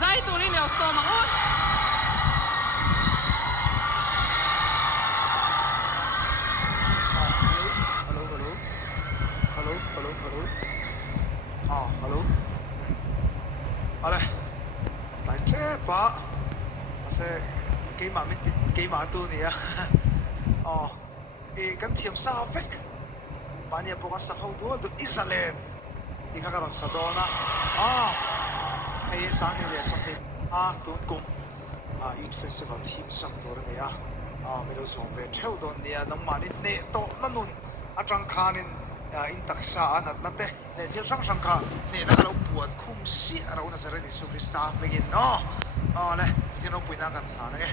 zai turin leo so mangut hello. Ale, tại chế bà, sẽ cái mà tu nè, cái thiam sa vek, bà nhớ bộ cái sắc hậu tu được Zalen, thì các con sa đó na, hay sáng nay xong thì tuần cùng, youth festival team sang đó nè, mình đâu xong về theo đó nè, nằm mà nè to nun, trăng khanin in taksa anat nate ne thil sang kha ne na lo puan khum si aro na sare Jesu Krista megin no le thino puina kan na nge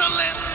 Zalen